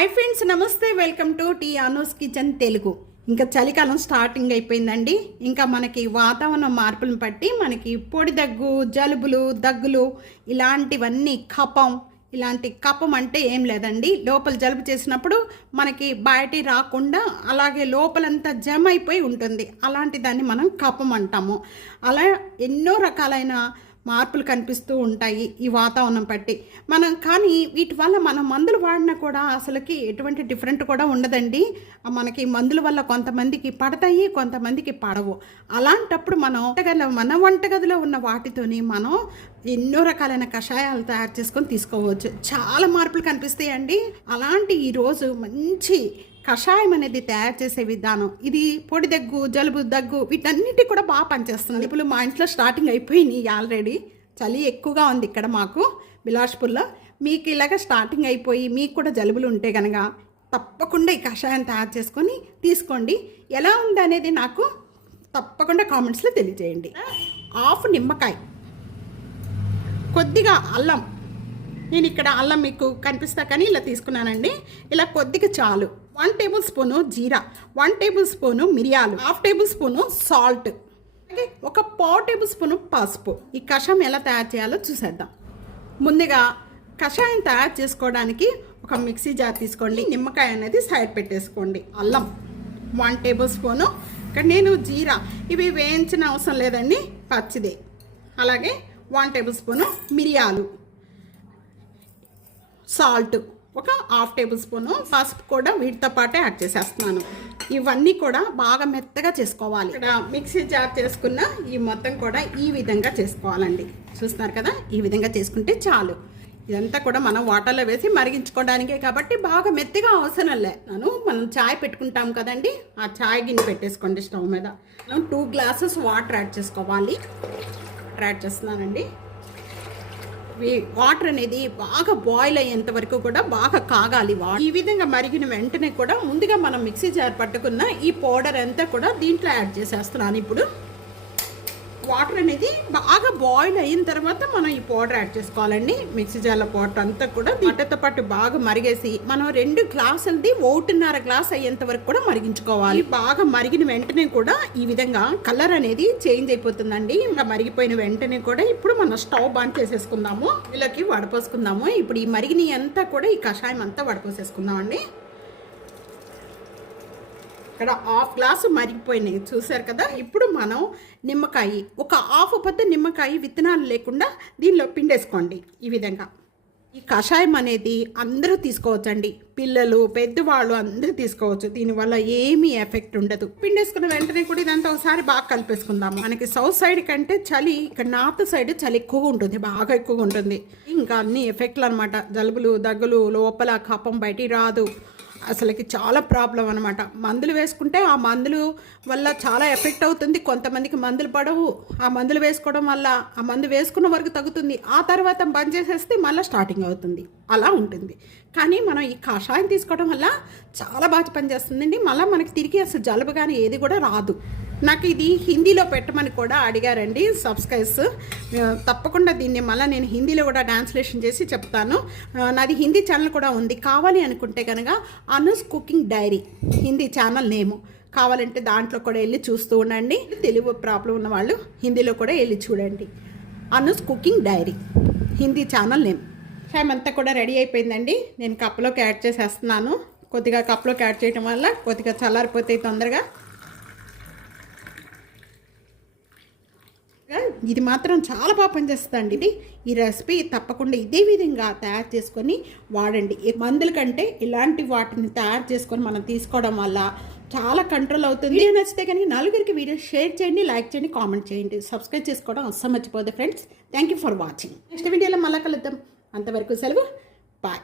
Hi friends, నమస్తే. Welcome to T Anu's kitchen Telugu. ఇంకా చలికాలం స్టార్టింగ్ అయిపోయిందండి. ఇంకా మనకి వాతావరణ మార్పులను బట్టి మనకి పొడి దగ్గు, జలుబులు, దగ్గులు ఇలాంటివన్నీ కఫం అంటే ఏం లేదండి. లోపల జలుబు చేసినప్పుడు మనకి బయట రాకుండా అలాగే లోపలంతా జమ అయిపోయి ఉంటుంది. అలాంటి దాన్ని మనం కఫం అంటాము. అలా ఎన్నో రకాలైన మార్పులు కనిపిస్తూ ఉంటాయి ఈ వాతావరణం బట్టి. కానీ వీటి వల్ల మనం మందులు వాడినా కూడా అసలుకి ఎటువంటి డిఫరెంట్ కూడా ఉండదండి. మనకి మందుల వల్ల కొంతమందికి పడతాయి, కొంతమందికి పడవు. అలాంటప్పుడు మన వంటగదిలో ఉన్న వాటితోని మనం ఎన్నో రకాలైన కషాయాలు తయారు చేసుకొని తీసుకోవచ్చు. చాలా మార్పులు కనిపిస్తాయండి. అలాంటి ఈరోజు మంచి కషాయం అనేది తయారు చేసే విధానం ఇది. పొడి దగ్గు, జలుబు, దగ్గు వీటన్నిటి కూడా బాగా పనిచేస్తుంది. ఇప్పుడు మా ఇంట్లో స్టార్టింగ్ అయిపోయినాయి ఆల్రెడీ. చలి ఎక్కువగా ఉంది ఇక్కడ మాకు బిలాష్పూర్లో. మీకు ఇలాగ స్టార్టింగ్ అయిపోయి మీకు కూడా జలుబులు ఉంటే కనుక తప్పకుండా ఈ కషాయం తయారు చేసుకొని తీసుకోండి. ఎలా ఉంది అనేది నాకు తప్పకుండా కామెంట్స్లో తెలియజేయండి. హాఫ్ నిమ్మకాయ, కొద్దిగా అల్లం. నేను ఇక్కడ అల్లం మీకు కనిపిస్తా కానీ ఇలా తీసుకున్నానండి. ఇలా కొద్దిగా చాలు. 1 టేబుల్ స్పూను జీరా, 1 టేబుల్ స్పూను మిరియాలు, 1/2 టేబుల్ స్పూను సాల్ట్, అలాగే 1/4 టేబుల్ స్పూను పసుపు. ఈ కషాయం ఎలా తయారు చేయాలో చూసేద్దాం. ముందుగా కషాయం తయారు చేసుకోవడానికి ఒక మిక్సీ జార్ తీసుకోండి. నిమ్మకాయ అనేది సైడ్ పెట్టేసుకోండి. అల్లం 1 టేబుల్ స్పూను. ఇక్కడ నేను జీరా ఇవి వేయించిన అవసరం లేదండి, పచ్చిదే. అలాగే 1 టేబుల్ స్పూను మిరియాలు, సాల్ట్ 1/2 టేబుల్ స్పూను, పసుపు కూడా వీటితో పాటే యాడ్ చేసేస్తున్నాను. ఇవన్నీ కూడా బాగా మెత్తగా చేసుకోవాలి. ఇక్కడ మిక్సీ జార్ చేసుకున్న ఈ మొత్తం కూడా ఈ విధంగా చేసుకోవాలండి. చూస్తున్నారు కదా, ఈ విధంగా చేసుకుంటే చాలు. ఇదంతా కూడా మనం వాటర్లో వేసి మరిగించుకోవడానికే కాబట్టి బాగా మెత్తగా అవసరం లే. మనం చాయ్ పెట్టుకుంటాం కదండి, ఆ చాయ్ గిన్నె పెట్టేసుకోండి స్టవ్ మీద. మనం 2 గ్లాసెస్ వాటర్ యాడ్ చేసుకోవాలి. యాడ్ చేస్తున్నానండి. వాటర్ అనేది బాగా బాయిల్ అయ్యేంత వరకు కూడా బాగా కాగాలి. ఈ విధంగా మరిగిన వెంటనే కూడా ముందుగా మనం మిక్సీ జార్ పట్టుకున్న ఈ పౌడర్ అంతా కూడా దీంట్లో యాడ్ చేసేస్తున్నాను. ఇప్పుడు వాటర్ అనేది బాగా బాయిల్ అయిన తర్వాత మనం ఈ పౌడర్ యాడ్ చేసుకోవాలండి. మిక్సీ జార్ల పౌడర్ అంతా కూడా వాటర్తో పాటు బాగా మరిగేసి మనం 2 గ్లాసులది 1.5 గ్లాస్ అయ్యేంత వరకు కూడా మరిగించుకోవాలి. బాగా మరిగిన వెంటనే కూడా ఈ విధంగా కలర్ అనేది చేంజ్ అయిపోతుందండి. ఇంకా మరిగిపోయిన వెంటనే కూడా ఇప్పుడు మనం స్టవ్ బంద్ చేసేసుకుందాము. వీళ్ళకి వడపోసుకుందాము. ఇప్పుడు ఈ మరిగిన అంతా కూడా ఈ కషాయం అంతా వడపోసేసుకుందామండి. ఇక్కడ 1/2 గ్లాసు మరిగిపోయినాయి, చూసారు కదా. ఇప్పుడు మనం నిమ్మకాయ, ఒక 1/2 పెద్ద నిమ్మకాయ విత్తనాలు లేకుండా దీనిలో పిండేసుకోండి. ఈ విధంగా ఈ కషాయం అనేది అందరూ తీసుకోవచ్చండి. పిల్లలు, పెద్దవాళ్ళు అందరూ తీసుకోవచ్చు. దీనివల్ల ఏమీ ఎఫెక్ట్ ఉండదు. పిండేసుకున్న వెంటనే కూడా ఇదంతా ఒకసారి బాగా కలిపేసుకుందాము. మనకి సౌత్ సైడ్ కంటే చలి, ఇక్కడ నార్త్ సైడ్ చలి ఎక్కువగా ఉంటుంది, బాగా ఎక్కువగా ఉంటుంది. ఇంకా అన్ని ఎఫెక్ట్లు అనమాట. జలుబులు, దగ్గులు, లోపల కఫం బయటికి రాదు. అసలుకి చాలా ప్రాబ్లం అనమాట. మందులు వేసుకుంటే ఆ మందులు వల్ల చాలా ఎఫెక్ట్ అవుతుంది. కొంతమందికి మందులు పడవు. ఆ మందులు వేసుకోవడం వల్ల ఆ మందు వేసుకున్న వరకు తగ్గుతుంది, ఆ తర్వాత బంద్ చేసేస్తే మళ్ళీ స్టార్టింగ్ అవుతుంది. అలా ఉంటుంది. కానీ మనం ఈ కషాయం తీసుకోవడం వల్ల చాలా బాగా పనిచేస్తుందండి. మళ్ళీ మనకి తిరిగి అసలు జలుబు కానీ ఏది కూడా రాదు. నాకు ఇది హిందీలో పెట్టమని కూడా అడిగారండి సబ్స్క్రైబర్స్. తప్పకుండా దీన్ని మళ్ళీ నేను హిందీలో కూడా ట్రాన్స్లేషన్ చేసి చెప్తాను. నాది హిందీ ఛానల్ కూడా ఉంది. కావాలి అనుకుంటే కనుక Anu's cooking diary Hindi channel name. కావాలంటే దాంట్లో కూడా వెళ్ళి చూస్తూ ఉండండి. తెలుగు ప్రాబ్లం ఉన్న వాళ్ళు హిందీలో కూడా వెళ్ళి చూడండి. Anu's cooking diary Hindi channel name. కషాయం అంతా కూడా రెడీ అయిపోయిందండి. నేను కప్లోకి యాడ్ చేసేస్తున్నాను. కొద్దిగా కప్లోకి యాడ్ చేయడం వల్ల కొద్దిగా చల్లారిపోతాయి తొందరగా. ఇది మాత్రం చాలా బాగా పనిచేస్తుందండి. ఈ రెసిపీ తప్పకుండా ఇదే విధంగా తయారు చేసుకొని వాడండి. మందుల కంటే ఇలాంటి వాటిని తయారు చేసుకొని మనం తీసుకోవడం వల్ల చాలా కంట్రోల్ అవుతుంది. వీడియో నచ్చితే కానీ నలుగురికి వీడియో షేర్ చేయండి, లైక్ చేయండి, కామెంట్ చేయండి. సబ్స్క్రైబ్ చేసుకోవడం అస్సలు మర్చిపోదు friends. Thank you for watching. Next వీడియోలో మళ్ళీ కలుద్దాం. అంతవరకు సెలవు. బాయ్.